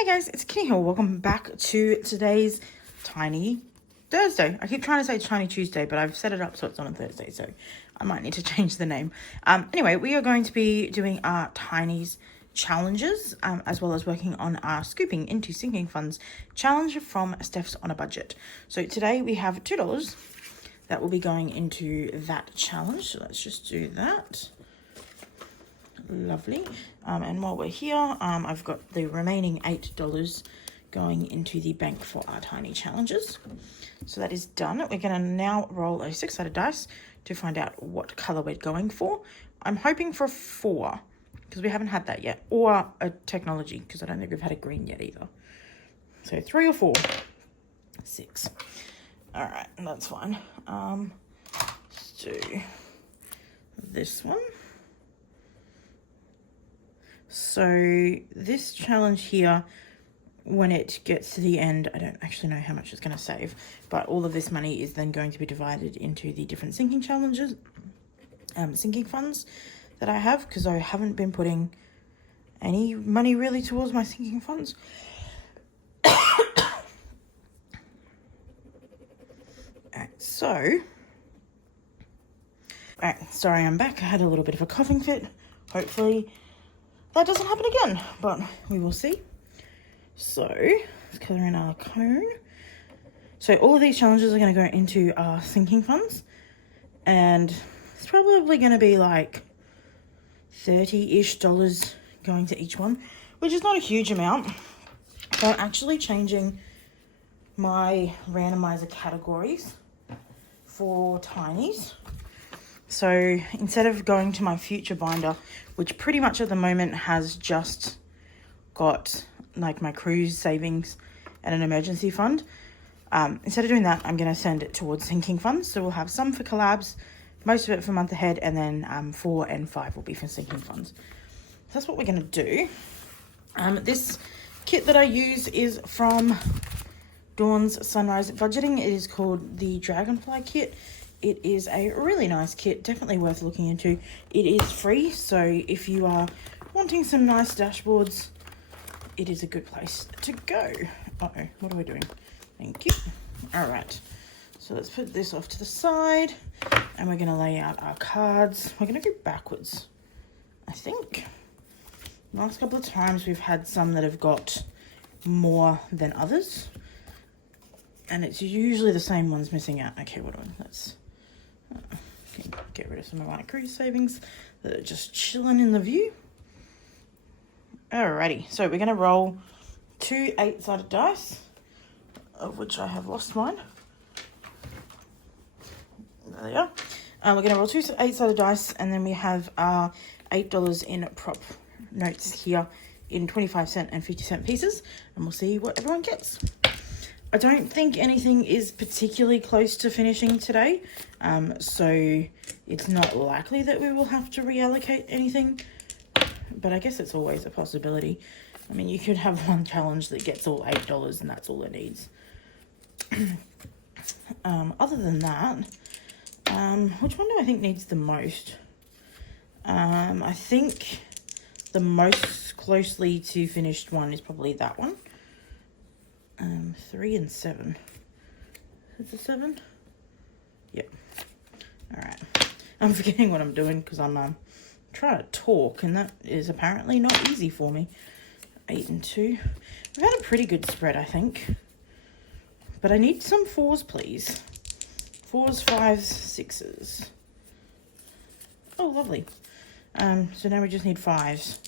Hey guys, it's Kitty here. Welcome back to today's Tiny Thursday. I keep trying to say Tiny Tuesday, but I've set it up so it's on a Thursday, so I might need to change the name. Anyway, we are going to be doing our Tinies challenges, as well as working on our Scooping into Sinking Funds challenge from Steph's on a Budget. So today we have $2 that will be going into that challenge. So let's just do that. Lovely. And while we're here, I've got the remaining $8 going into the bank for our tiny challenges. So that is done. We're going to now roll a 6-sided dice to find out what color we're going for. I'm hoping for 4 because we haven't had that yet, or a technology because I don't think we've had a green yet either. So 3 or 4. 6. All right, that's fine. Let's do this one. So this challenge here, when it gets to the end, I don't actually know how much it's going to save, but all of this money is then going to be divided into the different sinking challenges, sinking funds that I have, because I haven't been putting any money really towards my sinking funds. Alright, sorry I'm back. I had a little bit of a coughing fit. Hopefully that doesn't happen again, but we will see. So let's color in our cone. So all of these challenges are going to go into our sinking funds, and it's probably going to be like $30-ish going to each one, which is not a huge amount. So I'm actually changing my randomizer categories for tinies. So instead of going to my future binder, which pretty much at the moment has just got like my cruise savings and an emergency fund, instead of doing that, I'm going to send it towards sinking funds. So we'll have some for collabs, most of it for month ahead, and then 4 and 5 will be for sinking funds. So that's what we're going to do. This kit that I use is from Dawn's Sunrise Budgeting. It is called the Dragonfly Kit. It is a really nice kit, definitely worth looking into. It is free, so if you are wanting some nice dashboards, it is a good place to go. Uh-oh, what are we doing? Thank you. All right, so let's put this off to the side, and we're going to lay out our cards. We're going to go backwards, I think. The last couple of times we've had some that have got more than others, and it's usually the same ones missing out. Okay, what do we, let's get rid of some of my cruise savings that are just chilling in the view. Alrighty, so we're going to roll 2 8-sided dice, of which I have lost mine. There they are. We're going to roll 2 8-sided dice, and then we have our $8 in prop notes here in 25-cent and 50-cent pieces, and we'll see what everyone gets. I don't think anything is particularly close to finishing today, so it's not likely that we will have to reallocate anything, but I guess it's always a possibility. I mean, you could have one challenge that gets all $8 and that's all it needs. Other than that, which one do I think needs the most? I think the most closely to finished one is probably that one. 3 and 7. Is it 7? Yep. All right. I'm forgetting what I'm doing because I'm trying to talk, and that is apparently not easy for me. 8 and 2. We've had a pretty good spread, I think. But I need some 4s, please. 4s, 5s, 6s. Oh, lovely. So now we just need 5s.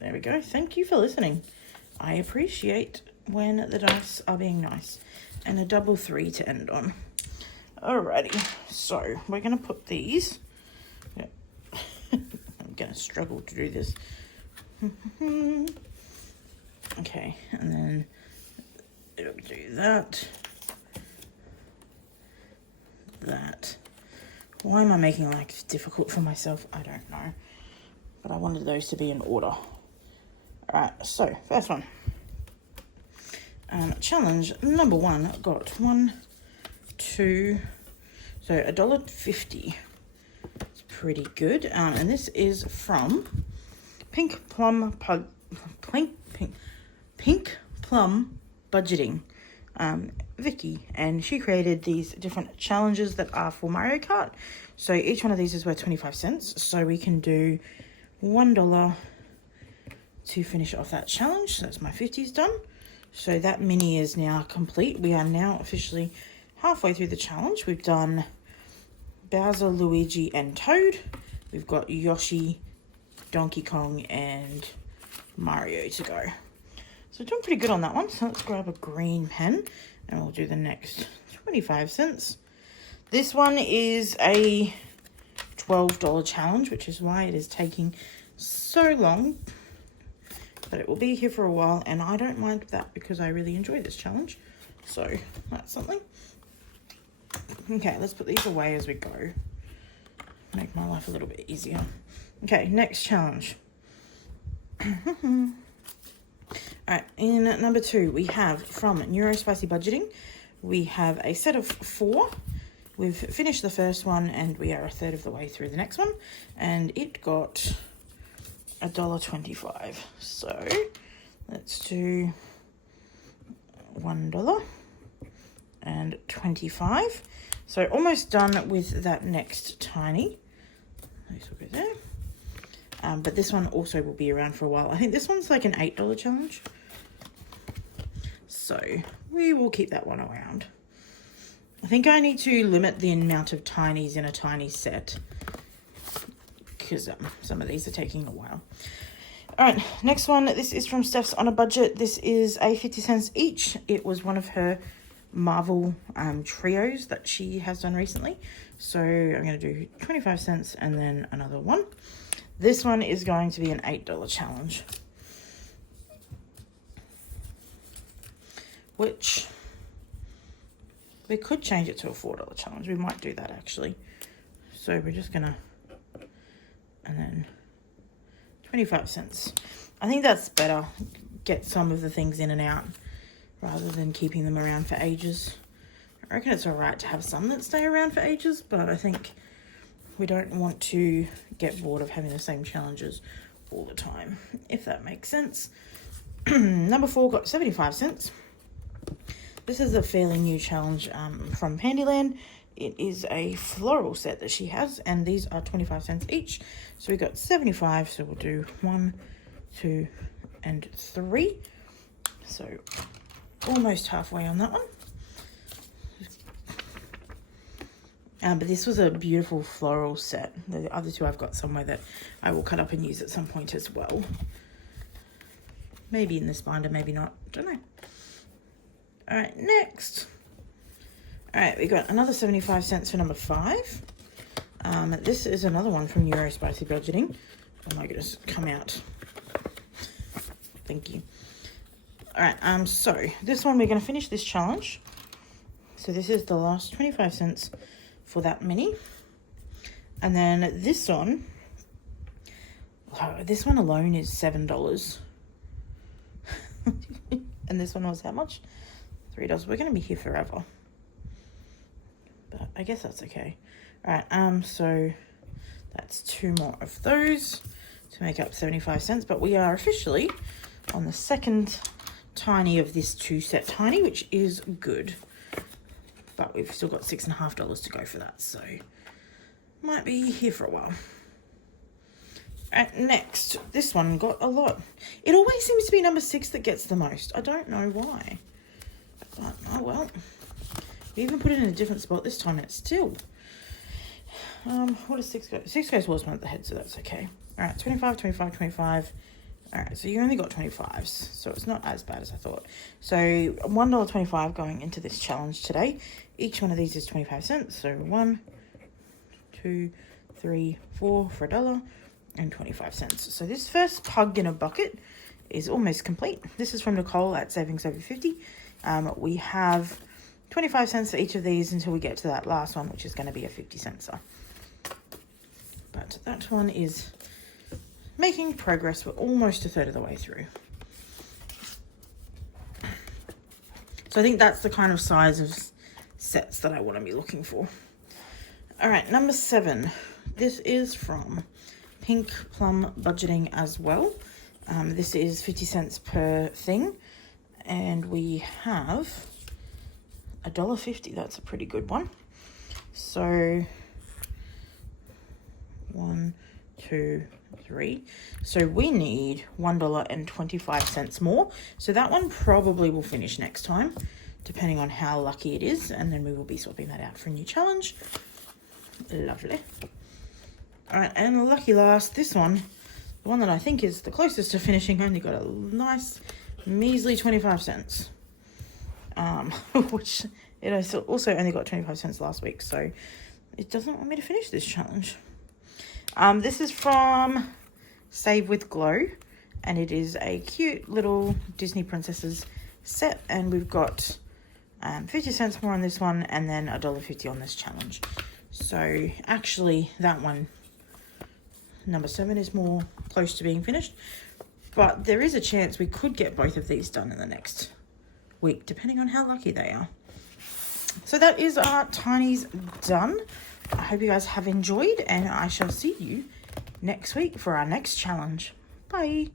There we go. Thank you for listening. I appreciate when the dice are being nice. And a double 3 to end on. Alrighty, so we're going to put these. Yep. I'm going to struggle to do this. Okay, and then it'll do that. That. Why am I making life difficult for myself? I don't know. But I wanted those to be in order. Alright, so first one. Challenge number 1 got 1, 2, so $1.50. It's pretty good. And this is from Pink Plum Pink Plum Budgeting, Vicky, and she created these different challenges that are for Mario Kart. So each one of these is worth 25 cents. So we can do $1 to finish off that challenge. So that's my 50s done. So that mini is now complete. We are now officially halfway through the challenge. We've done Bowser, Luigi, and Toad. We've got Yoshi, Donkey Kong, and Mario to go. So doing pretty good on that one. So let's grab a green pen and we'll do the next 25 cents. This one is a $12 challenge, which is why it is taking so long. But it will be here for a while, and I don't mind that because I really enjoy this challenge. So that's something. Okay, let's put these away as we go. Make my life a little bit easier. Okay, next challenge. Alright, in number 2, we have from Neurospicy Budgeting, we have a set of 4. We've finished the first one and we are a third of the way through the next one. And it got $1.25. So let's do $1 and 25. So almost done with that next tiny. Those will go there. But this one also will be around for a while. I think this one's like an $8 challenge. So we will keep that one around. I think I need to limit the amount of tinies in a tiny set because some of these are taking a while. All right, next one. This is from Steph's on a budget. This is a 50 cents each. It was one of her Marvel trios that she has done recently. So I'm going to do 25 cents and then another one. This one is going to be an $8 challenge, which we could change it to a $4 challenge. We might do that actually. So we're just gonna, and then 25 cents. I think that's better. Get some of the things in and out rather than keeping them around for ages. I reckon it's all right to have some that stay around for ages, but I think we don't want to get bored of having the same challenges all the time, if that makes sense. Number 4 got 75 cents. This is a fairly new challenge from Pandyland. It is a floral set that she has, and these are 25 cents each. So we got 75, so we'll do 1, 2, and 3. So almost halfway on that one. But this was a beautiful floral set. The other two I've got somewhere that I will cut up and use at some point as well. Maybe in this binder, maybe not. Don't know. All right, next. All right, we got another 75 cents for number 5. This is another one from Neurospicy Budgeting. Oh my goodness, come out. Thank you. All right, so this one we're going to finish this challenge. So this is the last 25 cents for that mini. And then this one, this one alone is $7. And this one was how much? $3. We're going to be here forever. But I guess that's okay. All right, so that's 2 more of those to make up 75 cents. But we are officially on the second tiny of this 2-set tiny, which is good. But we've still got $6.50 to go for that, so might be here for a while. Alright, next, this one got a lot. It always seems to be number 6 that gets the most. I don't know why. But, oh well. We even put it in a different spot this time, and it's still. What does 6 go? 6 goes towards one at the head, so that's okay. Alright, 25, 25, 25. Alright, so you only got 25s, so it's not as bad as I thought. So $1.25 going into this challenge today. Each one of these is 25 cents. So 1, 2, 3, 4 for $1 and 25 cents. So this first pug in a bucket is almost complete. This is from Nicole at Savings Over 50. We have 25 cents for each of these until we get to that last one, which is going to be a 50 cents. But that one is making progress. We're almost a third of the way through. So I think that's the kind of size of sets that I want to be looking for. All right, number 7. This is from Pink Plum Budgeting as well. This is 50 cents per thing, and we have $1.50. That's a pretty good one. So 1, 2, 3. So we need $1.25 more. So that one probably will finish next time, depending on how lucky it is, and then we will be swapping that out for a new challenge. Lovely. All right, and lucky last, this one, the one that I think is the closest to finishing, only got a nice measly 25 cents. Which it also only got 25 cents last week, so it doesn't want me to finish this challenge. This is from Save with Glow, and it is a cute little Disney princesses set, and we've got 50 cents more on this one, and then $1.50 on this challenge. So actually that one, number 7, is more close to being finished, but there is a chance we could get both of these done in the next week, depending on how lucky they are. So that is our Tinies done. I hope you guys have enjoyed, and I shall see you next week for our next challenge. Bye.